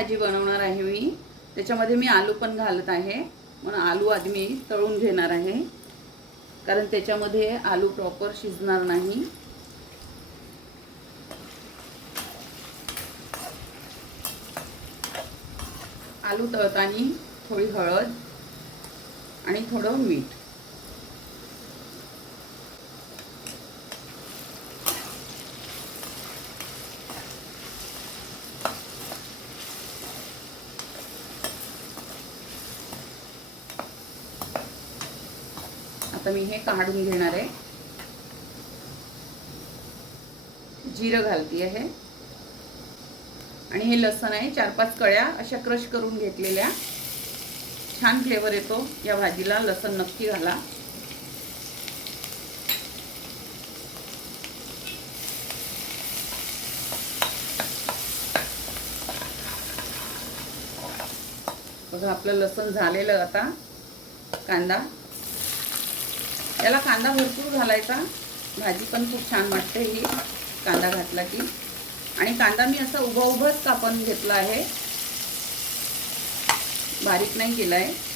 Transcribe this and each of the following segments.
भाजी बनवणार आहे मी। त्याच्यामध्ये मी आलू पण घालत आहे, म्हणून आलू आधी मी तळून घेणार आहे, कारण त्याच्यामध्ये आलू प्रॉपर शिजणार नाही। आलू तळताना थोडी हळद आणि थोडं मीठ। आता मी हे काढून घेणार आहे। जिरं घालते आहे आणि हे लसूण आहे, 4-5 कळ्या अशा क्रश करून घेतलेल्या। छान फ्लेवर येतो या भाजीला, लसूण नक्की घाला। बघा आपलं लसूण झालेलं। आता कांदा, याला कांदा भरपूर घालायचा, भाजी पण खूप छान वाटते ही कांदा घातला की। आणि कांदा मी असा उभा कापून घेतला आहे, बारीक नाही केला आहे।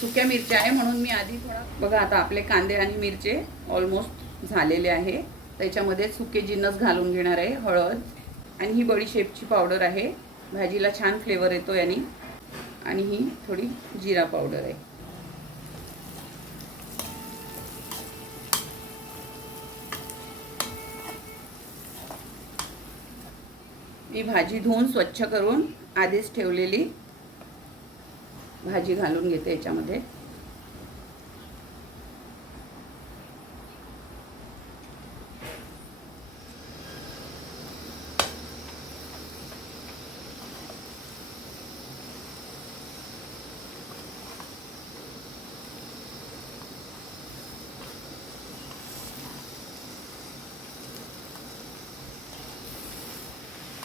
सुक्या मिरच्या आहे म्हणून मी आधी थोडा, बघा आता आपले कांदे आणि मिरचे ऑलमोस्ट झालेले आहे। त्याच्यामध्ये सुके जिन्नस घालून घेणार आहे, हळद आणि ही बडीशेपची पावडर आहे, भाजीला छान फ्लेवर येतो यानी। आणि ही थोडी जिरा पावडर आहे। ही भाजी धुवून स्वच्छ करून आधीच ठेवलेली भाजी घालून घेते याच्यामध्ये।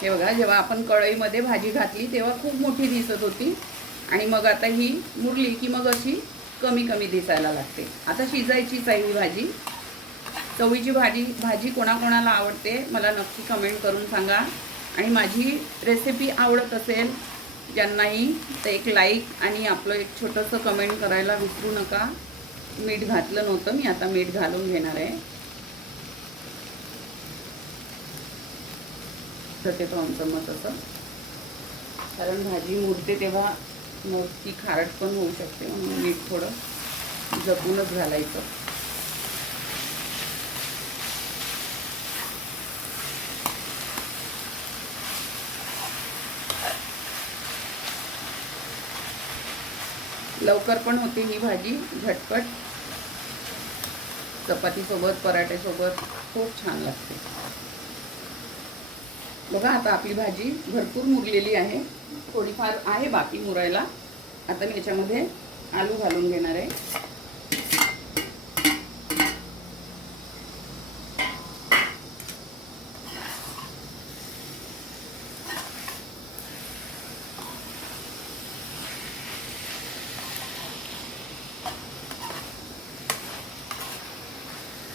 हे बघा, जेव्हा आपण कढईमध्ये भाजी घातली तेव्हा खूप मोठी दिसत होती आणि मग आता ही मुरली की मग अशी कमी कमी दिसायला लागते। आता शिजायचीच आहे ही भाजी। चवळीची भाजी कोणाकोणाला आवडते मला नक्की कमेंट करून सांगा। आणि माझी रेसिपी आवडत असेल ज्यांनाही तर एक लाईक आणि आपलं एक छोटंसं कमेंट करायला विसरू नका। मीठ घातलं नव्हतं मी, आता मीठ घालून घेणार आहे। ते 2 चम्मच असं, कारण भाजी मुरते तेव्हा मग ती खारट पण होऊ शकते, म्हणून मीठ थोडं जपूनच घालायचं। लवकर पण होते ही भाजी, झटपट चपातीसोबत पराठ्यासोबत खूप छान लागते। बघा आता आपली भाजी भरपूर मुरलेली आहे, थोडीफार आहे बाकी मुरायला। आता मी याच्यामध्ये आलू घालून घेणार आहे।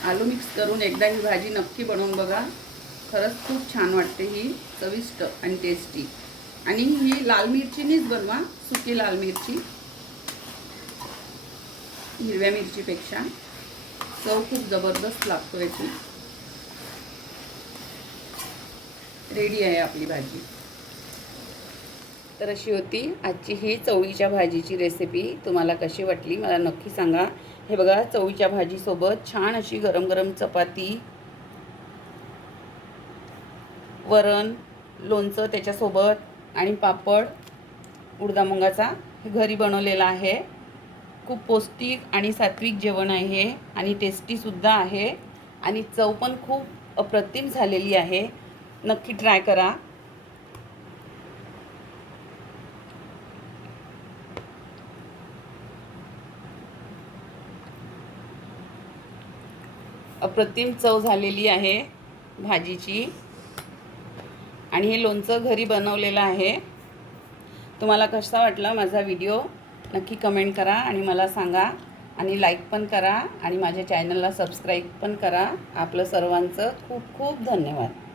आलू मिक्स करून एकदा ही भाजी नक्की बनवून बघा, खरंच खूप छान वाटते ही, चविष्ट आणि टेस्टी। आणि ही लाल मिरचीनीच बनवा, सुकी लाल मिरची, हिरव्या मिरचीपेक्षा चव खूप जबरदस्त लागतो याची। रेडी आहे आपली भाजी। तर अशी होती आजची ही चवळीच्या भाजीची रेसिपी। तुम्हाला कशी वाटली मला नक्की सांगा। हे बघा, चवळीच्या भाजीसोबत छान अशी गरम गरम चपाती, वरण, लोणचं त्याच्यासोबत आणि पापड उडदा मुंगाचा घरी बनवलेला आहे। खूप पौष्टिक आणि सात्विक जेवण आहे आणि टेस्टीसुद्धा आहे। आणि चव पण खूप अप्रतिम झालेली आहे. नक्की ट्राय करा. अप्रतिम चव झालेली आहे भाजीची. आणि हे लोणचं घरी बनवलेलं आहे. तुम्हाला कसा वाटला माझा व्हिडिओ नक्की कमेंट करा आणि मला सांगा. आणि लाईक पण करा आणि माझ्या चॅनलला सबस्क्राईब पण करा. आपलं सर्वांचं खूप खूप धन्यवाद.